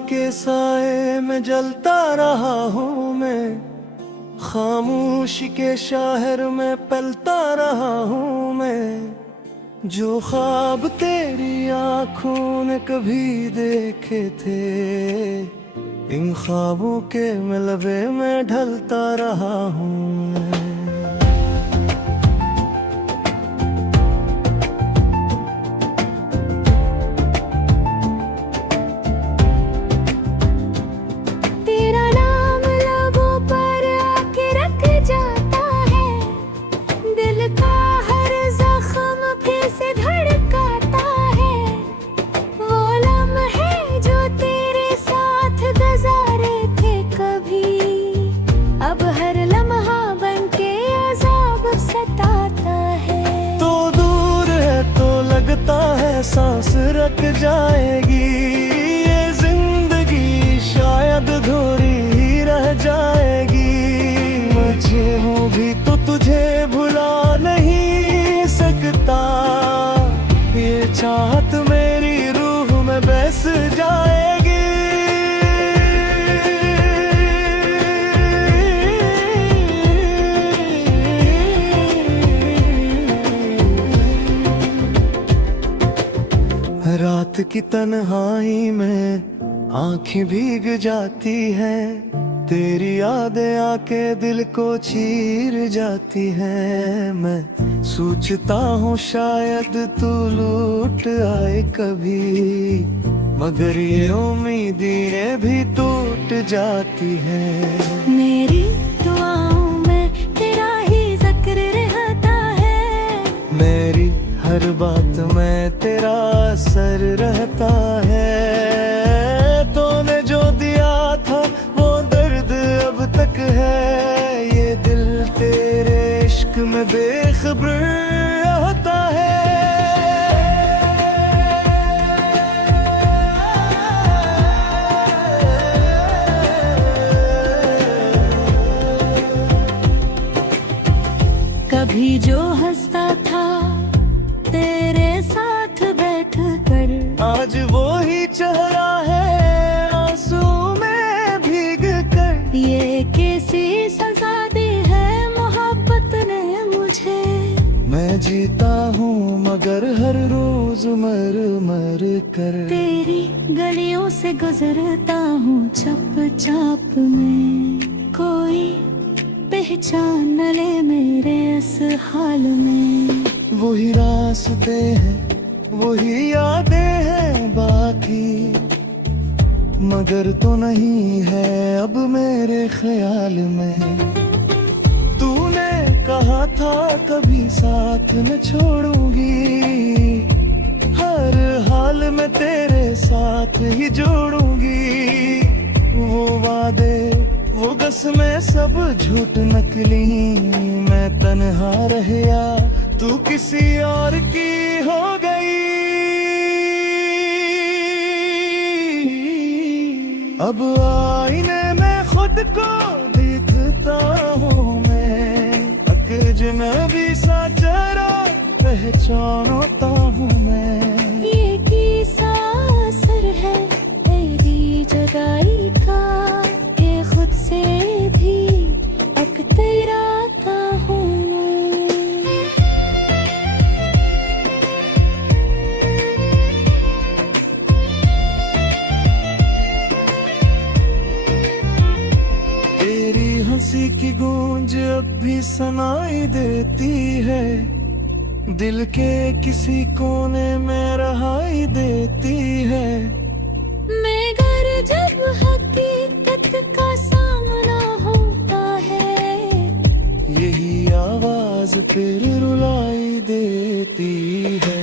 के साए में जलता रहा हूँ मैं, खामोशी के शहर में पलता रहा हूँ मैं। जो ख्वाब तेरी आँखों ने कभी देखे थे, इन ख्वाबों के मलबे में ढलता रहा हूँ मैं। सांस रख जाएगी ये जिंदगी, शायद अधूरी ही रह जाएगी। मुझे हूँ भी तो तुझे भुला नहीं सकता, ये चाहत मेरी रूह में बस जाएगी। रात की तन्हाई में आंखें भीग जाती हैं, तेरी यादें आके दिल को चीर जाती हैं। मैं सोचता हूँ शायद तू लौट आए कभी, मगर ये उम्मीदें भी टूट जाती हैं। मेरी दुआओं में तेरा ही जिक्र रहता है, मेरी हर बात में तेरा असर रहता है। तूने जो दिया था वो दर्द अब तक है, ये दिल तेरे इश्क में बेखबर रहता है। कभी जो हंसता था तेरे साथ बैठ कर, आज वो ही चेहरा है आंसू में भीग कर। ये कैसी सजा दी है मोहब्बत ने मुझे। मैं जीता हूँ मगर हर रोज मर मर कर, तेरी गलियों से गुजरता हूँ चप चाप में। कोई पहचान न ले मेरे इस हाल में। वही रास्ते हैं वही यादें हैं बाकी, मगर तो नहीं है अब मेरे ख्याल में। तूने कहा था कभी साथ न छोड़ूंगी, हर हाल में तेरे साथ ही जोड़ूंगी। वो वादे वो कसमें सब झूठ नकली, मैं तन्हा रहया तू किसी और की हो गई। अब आईने में खुद को दिखता हूँ मैं, अजनबी सा चेहरा पहचानता हूँ मैं। ये कैसा असर है तेरी जुदाई का, ये खुद से भी अब तेराता हूँ। हंसी की गूंज अब भी सुनाई देती है, दिल के किसी कोने में रहाई देती है। मगर जब हकीकत का सामना होता है, यही आवाज फिर रुलाई देती है।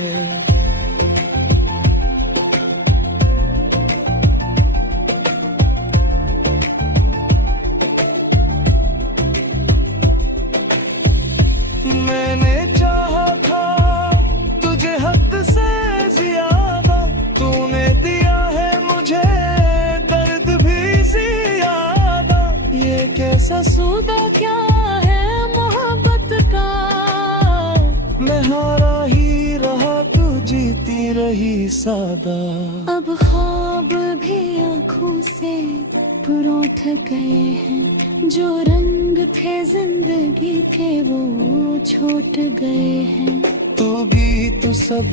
मैंने चाहा था तुझे हद से ज्यादा, तूने दिया है मुझे दर्द भी ज्यादा। ये कैसा सौदा क्या है मोहब्बत का, मैं हारा ही रहा रही सादा। अब ख्वाब भी आँखों से पुरोठ गए हैं, जो रंग थे जिंदगी के वो छोट गए हैं। तू भी तो सब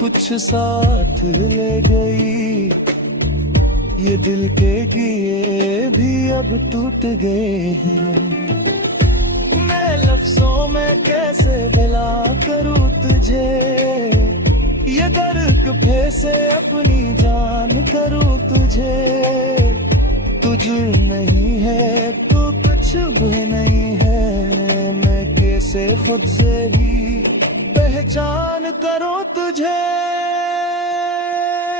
कुछ साथ ले गई, ये दिल के किए भी अब टूट गए हैं। मैं लफ्जों में कैसे दिला करूँ तुझे, ये दर्द फैसे अपनी जान करूँ तुझे। तुझ नहीं है तो कुछ भी नहीं है, मैं कैसे खुद से ही पहचान करूँ तुझे।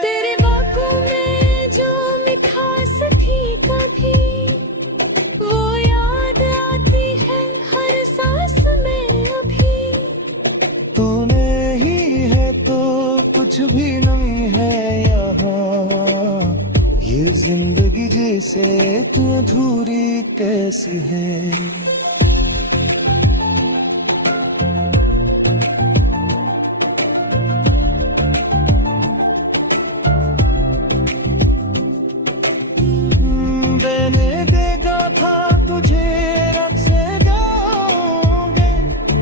तेरे बातों में जो मिठास थी कभी, वो याद आती है हर सांस में अभी। तूने ही है तो कुछ भी नहीं है यहाँ, ये जिंदगी जैसे तू अधूरी कैसी है। मैंने देखा था तुझे रब से जाओगे,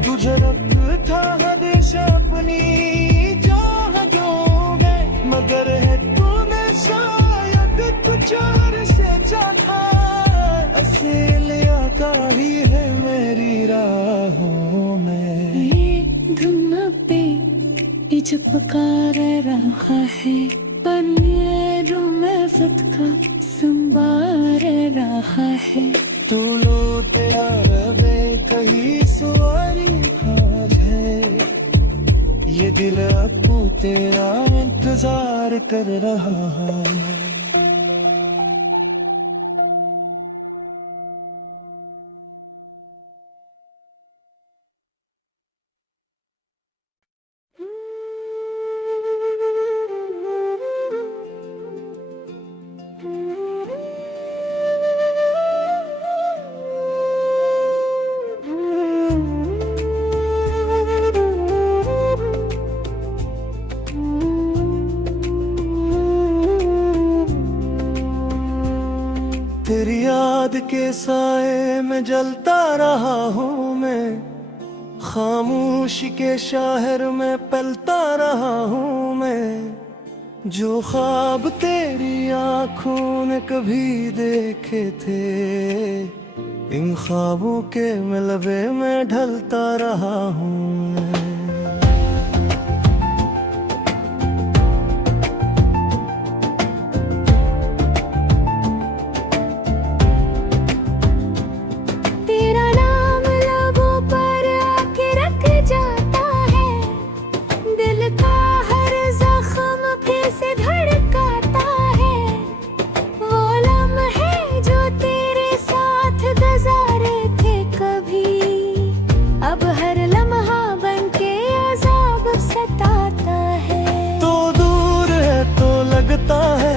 तुझे रब था हमेशा अपनी चाह दोगे, मगर है तूने शायद कुछ और से चाहा। असीलिया कारी है मेरी राहों में, ये धुन पे ये चिपका रहा है, पर ये रूम फत का संवार रहा है। तू लो तेरा रबे कहीं सवारी आज है, ये दिल अपू तेरा इंतजार कर रहा है। तेरी याद के साए में जलता रहा हूँ मैं, खामोशी के शहर में पलता रहा हूँ मैं। जो ख्वाब तेरी आँखों ने कभी देखे थे, इन ख्वाबों के मलबे में ढलता रहा हूँ मैं।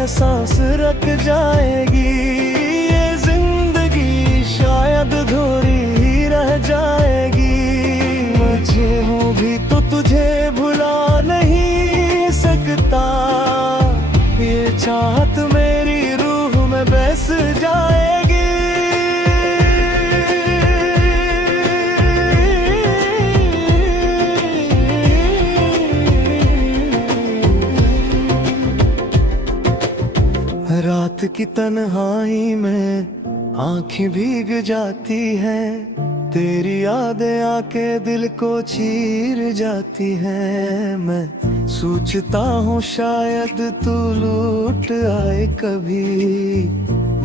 सांस रख जाएगी ये जिंदगी, शायद अधूरी ही रह जाएगी। मुझे हूँ भी तो तुझे भुला नहीं सकता, ये चाहत मेरी रूह में बस जाएगी। रात की तन्हाई में आँखें भीग जाती हैं, तेरी यादें आके दिल को चीर जाती हैं। मैं सोचता हूँ शायद तू लौट आए कभी,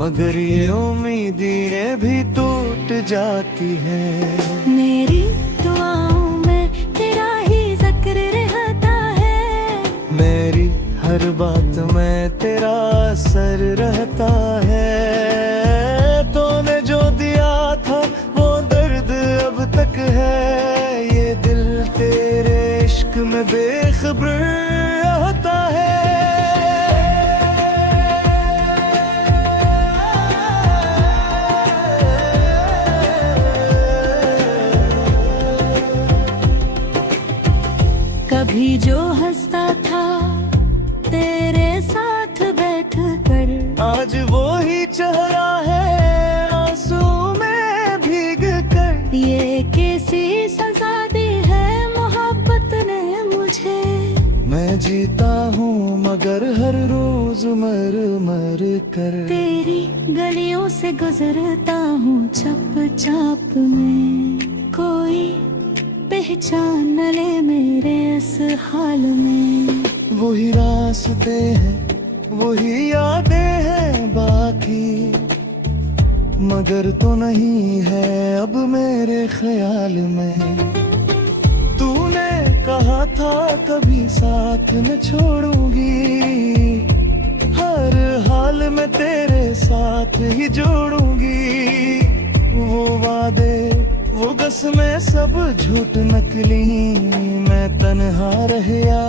मगर ये उम्मीदें भी टूट जाती हैं। मेरी दुआओं में तेरा ही जिक्र रहता है, मेरी हर बात में तेरा असर रहता है। तूने जो दिया था वो दर्द अब तक है, ये दिल तेरे इश्क में बेखबर रहता है। कभी जो हंसता था मगर हर रोज मर मर कर तेरी गलियों से गुजरता हूँ चप चाप में, कोई पहचान न ले मेरे इस हाल में। वही रास्ते हैं वही यादें हैं बाकी, मगर तो नहीं है अब मेरे ख्याल में। तूने कहा था कभी साथ न छोड़ूंगी, हर हाल में तेरे साथ ही जोड़ूंगी। वो वादे वो कसमें सब झूठ नकली, मैं तन्हा रहया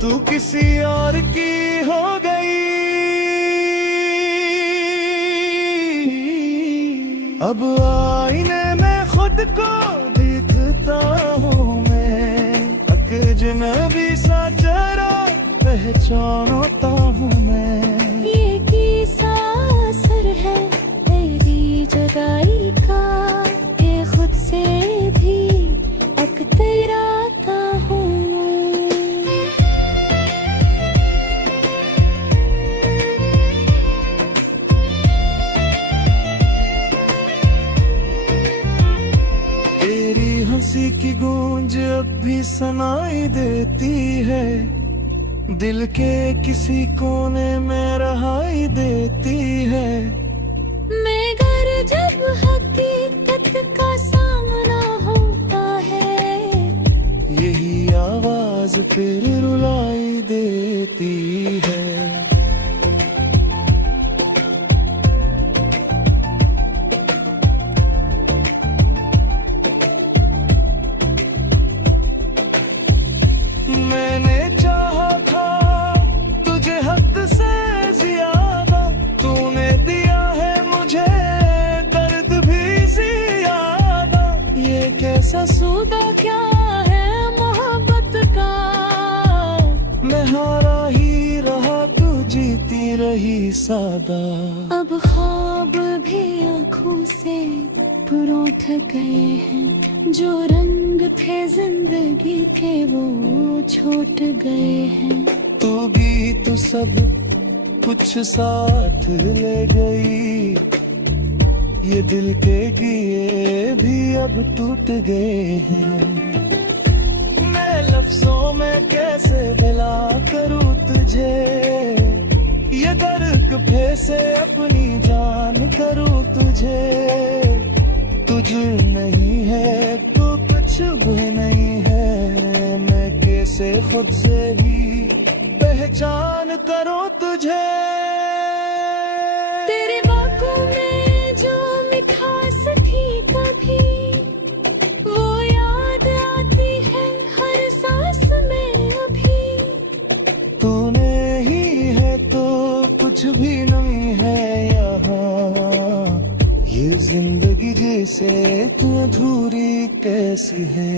तू किसी और की हो गई। अब आईने में खुद को दिखता हूँ मैं, अजनबी सा चेहरा पहचानता हूँ मैं। ये किसा असर है तेरी जुदाई का, ये खुद से भी अकतराता हूँ। हंसी की गूंज अब भी सुनाई देती है, दिल के किसी कोने में रहाई देती है। मगर जब हकीकत का सामना होता है, यही आवाज फिर रुलाई देती है। मैंने चाहा था तुझे हद से ज्यादा, तूने दिया है मुझे दर्द भी ज्यादा। ये कैसा सूदा क्या है मोहब्बत का, मैं हारा ही रहा तू जीती रही सादा। अब ख्वाब भी आँखों से पुरोठ गए हैं, जो रंग थे जिंदगी के वो छोट गए हैं। तू भी तो सब कुछ साथ ले गई, ये दिल के किए भी अब टूट गए हैं। मैं लफ्जों में कैसे दिला करूँ तुझे, ये दर्द से अपनी जान करूँ तुझे। तुझ नहीं है तो कुछ भी नहीं है, मैं कैसे खुद से ही पहचान करूँ तुझे। तेरे बातों में जो मिठास थी कभी, वो याद आती है हर सांस में अभी। तूने ही है तो कुछ भी नहीं है यहाँ, ये जिंदगी जैसे तू अधूरी कैसी है।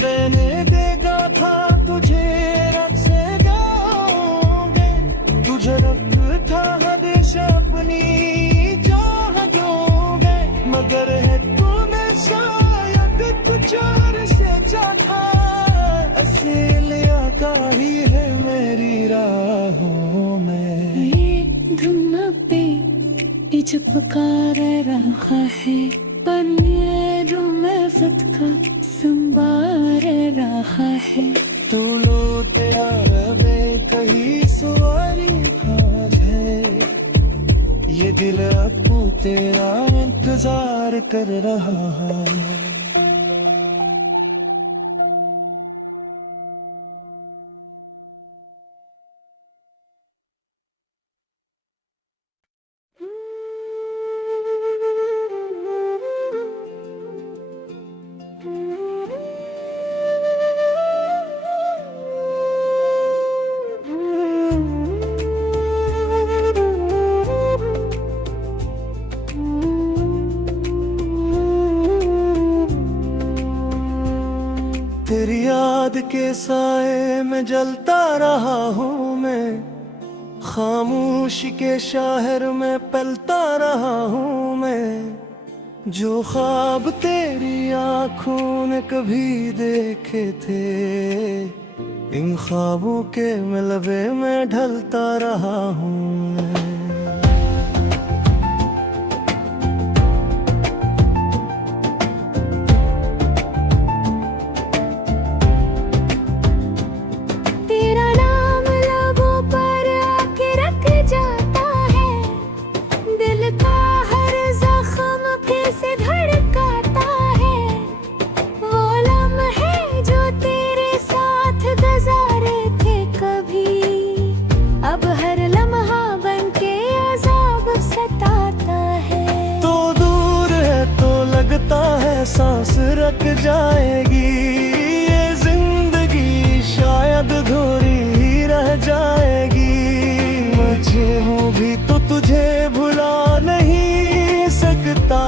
मैंने देखा था तुझे रब से जाओगे, तुझे रखा हमेशा अपनी चाहतोगे। मगर है तूने शायद कुछ और से चाहा, असलियत का ही है मेरी राहों में। ये धुन पे इज पुकार रहा है, पर ये जो महफत का संवार रहा है। तू लो तेरा रबे कहीं सवारी आज है, ये दिल अपू तेरा इंतजार कर रहा है। तेरी याद के साए में जलता रहा हूँ मैं, खामोशी के शहर में पलता रहा हूँ मैं, जो ख्वाब तेरी आंखों ने कभी देखे थे, इन ख्वाबों के मिलबे में ढलता रहा हूँ मैं। सांस रख जाएगी ये जिंदगी, शायद अधूरी ही रह जाएगी। मुझे हूँ भी तो तुझे भुला नहीं सकता,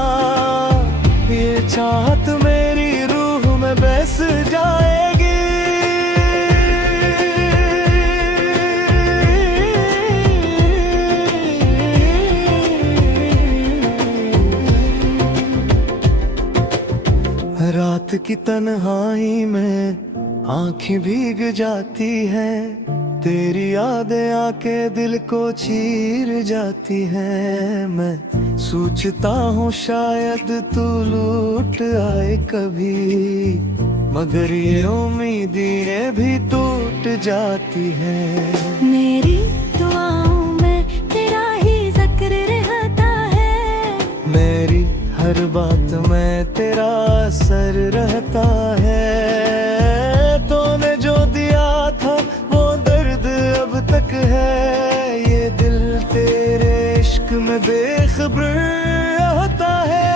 ये चाहत मेरी रूह में बस जाएगी। रात की तन्हाई में आंखें भीग जाती हैं, तेरी यादें आके दिल को चीर जाती हैं। मैं सोचता हूँ शायद तू लौट आए कभी, मगर ये उम्मीदें भी टूट जाती हैं। मेरी दुआओं में तेरा ही जिक्र रहता है, मेरी हर बात में तेरा असर रहता है। तूने जो दिया था वो दर्द अब तक है, ये दिल तेरे इश्क में बेखबर होता है।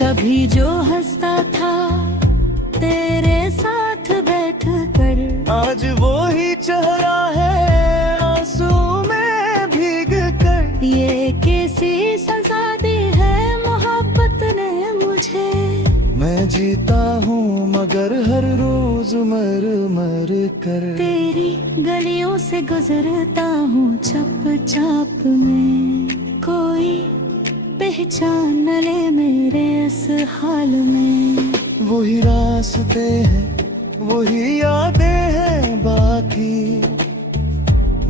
कभी जो हंसता था तेरे साथ बैठ कर, आज वो ही चेहरा है आंसू में भीग कर। ये कैसी सजा दी है मोहब्बत ने मुझे। मैं जीता हूँ मगर हर रोज मर मर कर, तेरी गलियों से गुजरता हूँ चप चाप में, कोई पहचान न ले मेरे इस हाल में। वही रास्ते हैं वही यादें हैं बाकी,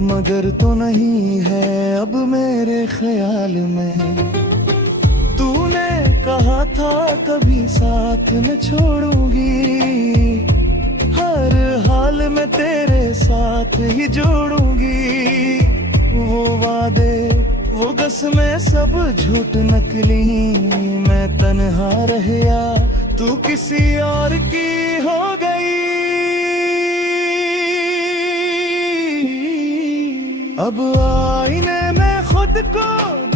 मगर तो नहीं है अब मेरे ख्याल में। तूने कहा था कभी साथ न छोड़ूंगी, हर हाल में तेरे साथ ही जोड़ूंगी। वो वादे वो कसमें सब झूठ नकली, मैं तन्हा रहया तू किसी और की हो गई। अब आईने में खुद को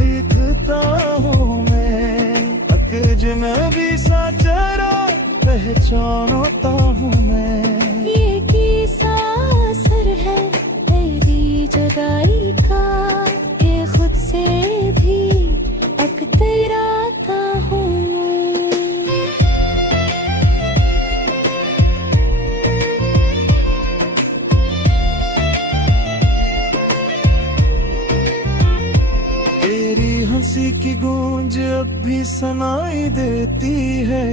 देखता हूँ मैं, अजनबी सा चेहरा पहचानता हूँ मैं। ये किसा असर है तेरी जुदाई का, ये खुद से भी अकतराता हूँ। हंसी की गूंज अब भी सुनाई देती है,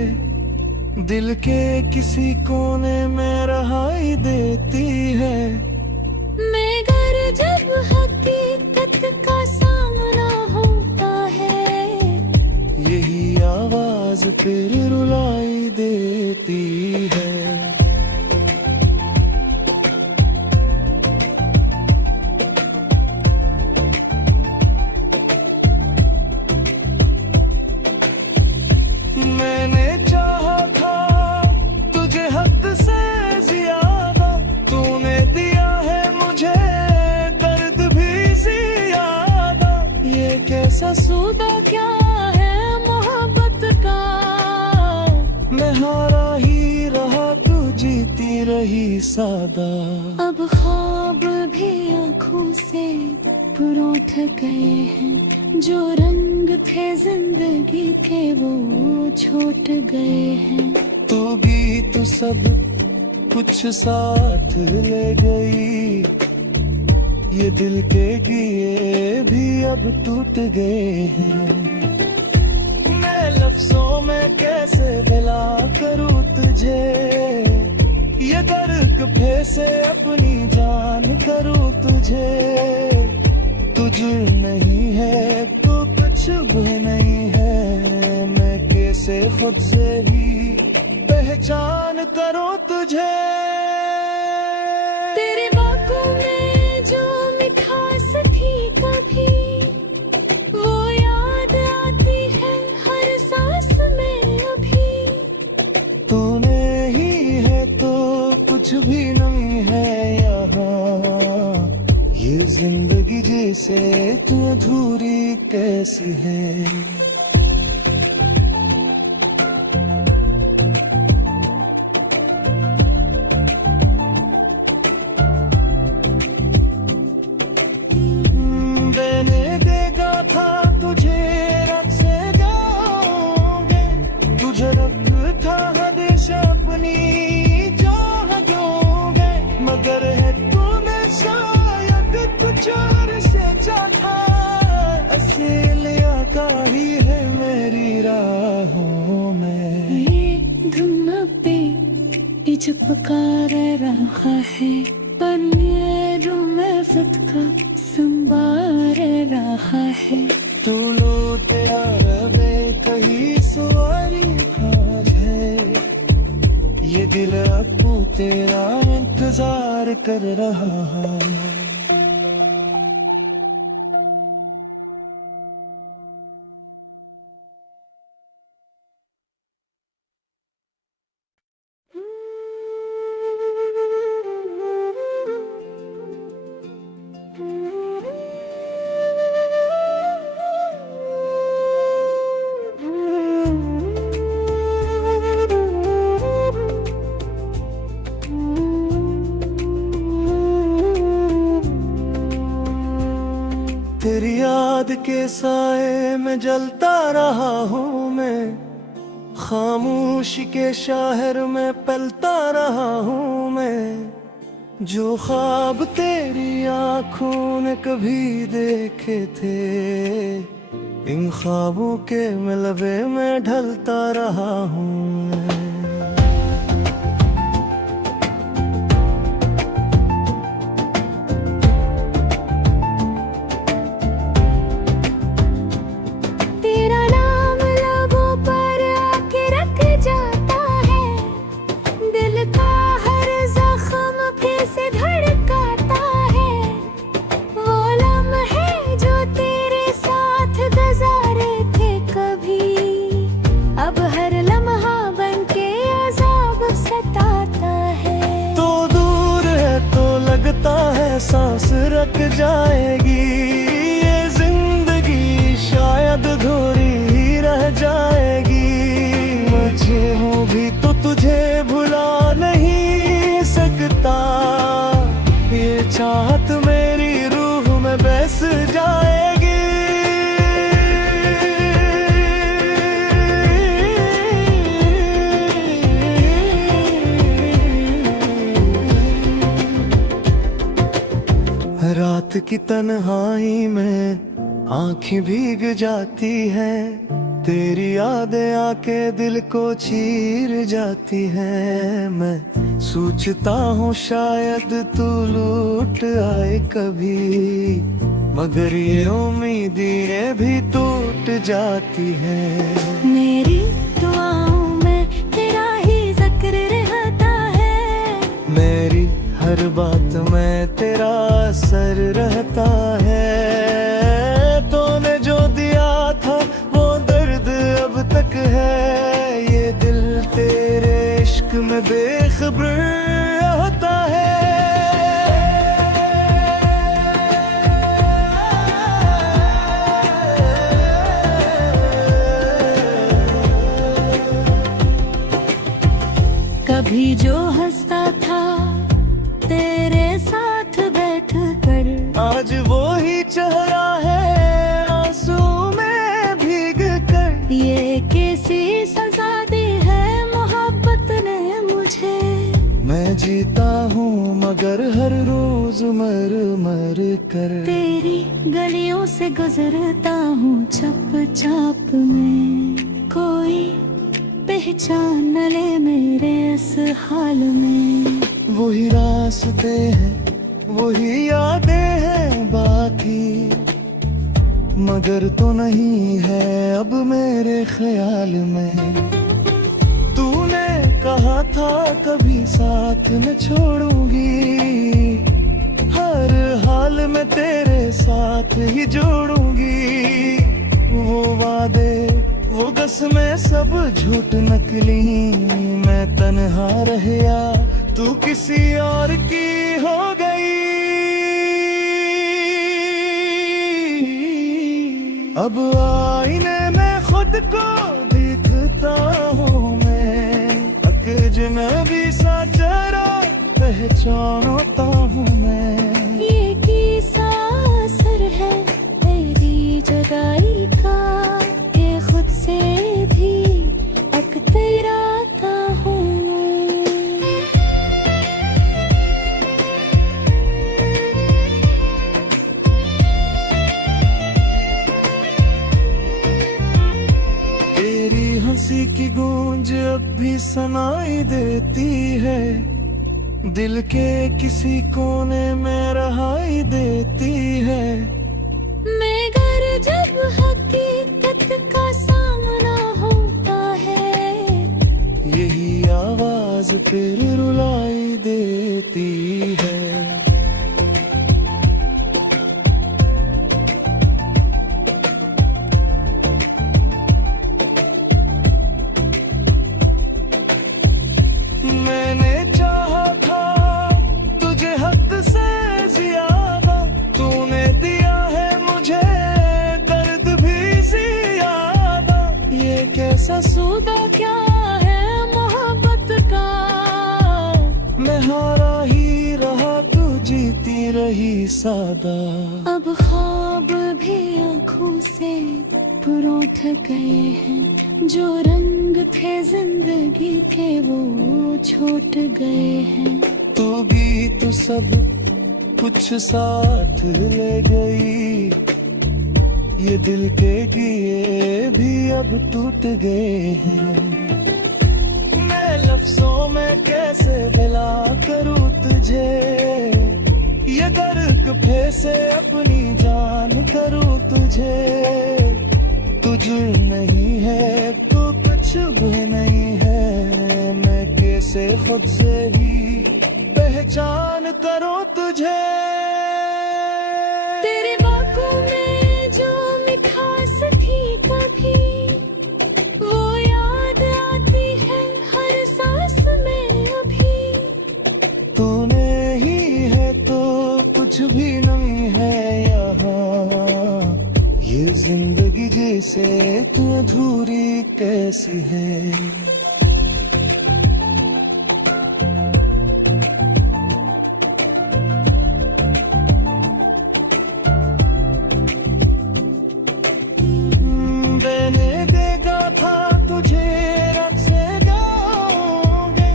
दिल के किसी कोने में रहाई देती है। मगर जब हकीकत का सामना होता है, यही आवाज फिर रुलाई देती है। मैंने चाहा था तुझे हद से ज्यादा, तूने दिया है मुझे दर्द भी ज्यादा। ये कैसा सौदा क्या है मोहब्बत का, मैं हारा ही रहा तू जीती रही सादा। अब ख्वाब भी आँखों से पुरोठ गए हैं, जो रंग थे जिंदगी के वो छोट गए हैं। तू भी तो सब कुछ साथ ले गई, ये दिल के किए भी अब टूट गए हैं। मैं लफ्जों में कैसे दिला करूँ तुझे, ये दर्द से अपनी जान करूँ तुझे। तुझ नहीं है तो कुछ भी नहीं है, मैं कैसे खुद से ही पहचान करूँ तुझे। तेरे बातों में जो मिठास थी कभी, वो याद आती है हर सांस में अभी। तूने ही है तो कुछ भी नहीं है यहाँ, ये जिंदगी जैसे तू अधूरी कैसी है। मैंने देखा था तुझे रब से जाओगे, तुझे रब था हमेशा अपनी चाह दोगे, मगर है तूने शायद कुछ और से चाहा। असीलिया कारी है मेरी राहों में, ये धुन पे इज पुकार रहा है, पर ये जो मैं खुद का संभाल रहा है। तू लो तेरा रबे कहीं सवारी आज है, ये दिल अपू तेरा इंतजार कर रहा है। तेरी याद के साए में जलता रहा हूँ मैं, खामोशी के शहर में पलता रहा हूँ मैं। जो ख्वाब तेरी आँखों ने कभी देखे थे, इन ख्वाबों के मिलवे में ढलता रहा हूँ मैं। सांस रख जाएगी ये जिंदगी, शायद अधूरी ही रह जाएगी। मुझे हूँ भी तो तुझे भुला नहीं सकता, ये चाहत मेरी रूह में बस जाएगी। रात की तन्हाई में आंखें भीग जाती हैं, तेरी यादें आके दिल को चीर जाती हैं। मैं सोचता हूँ शायद तू लौट आए कभी, मगर ये उम्मीदें भी टूट जाती हैं। मेरी दुआओं में तेरा ही जिक्र रहता है, मेरी हर बात में तेरा असर रहता है। तूने जो दिया था वो दर्द अब तक है, ये दिल तेरे इश्क में बेखबर होता है। कभी जो हंसता था मगर हर रोज मर मर कर तेरी गलियों से गुजरता हूँ चप चाप में, कोई पहचान न ले मेरे इस हाल में। वही रास्ते हैं वही यादें हैं बाकी, मगर तो नहीं है अब मेरे ख्याल में। तूने कहा था कभी साथ न छोड़ूंगी, हर हाल में तेरे साथ ही जोड़ूंगी। वो वादे वो कसमें सब झूठ नकली, मैं तन्हा रहया तू किसी और की हो गई। अब आईने में खुद को दिखता हूँ मैं, अजनबी सा जरा पहचानता हूँ मैं। ये किसा असर है तेरी जुदाई का, के खुद से भी अकतराता हूँ। तेरी हंसी की गूंज अब भी सुनाई देती है, दिल के किसी कोने में रहाई देती है। मगर जब हकीकत का सामना होता है, यही आवाज फिर रुलाई देती है। मैंने चाहा था तुझे हद से ज्यादा, तूने दिया है मुझे दर्द भी ज्यादा। ये कैसा सौदा क्या है मोहब्बत का, मैं हारा ही रहा तू जीती रही सादा। अब ख्वाब भी आँखों से पुरोठ गए हैं, जो रंग थे जिंदगी के वो छोट गए हैं। तू भी तो सब कुछ साथ ले गई, ये दिल के दिए भी अब टूट गए हैं। मैं लफ्जों में कैसे दिला करूँ तुझे, ये दर्द फैसे अपनी जान करूँ तुझे। तुझ नहीं है तो कुछ भी नहीं है, मैं कैसे खुद से ही पहचान करूँ तुझे। तेरे बातों में जो मिठास थी कभी, वो याद आती है हर सांस में अभी। तूने ही है तो कुछ भी नहीं है यहाँ, ये जिंदगी जैसे तू अधूरी कैसी है। मैंने देखा था तुझे रब से जाओगे,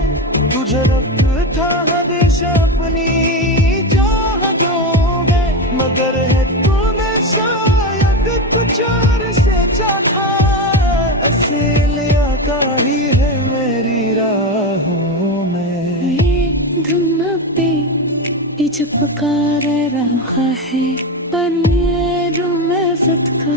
तुझे रब था हमेशा अपनी चाह दोगे। मगर है तूने शायद कुछ और से चाहा, असील आकारी है मेरी राहों में। ये धुन पे इज पुकार रहा है, पर ये जो मैं का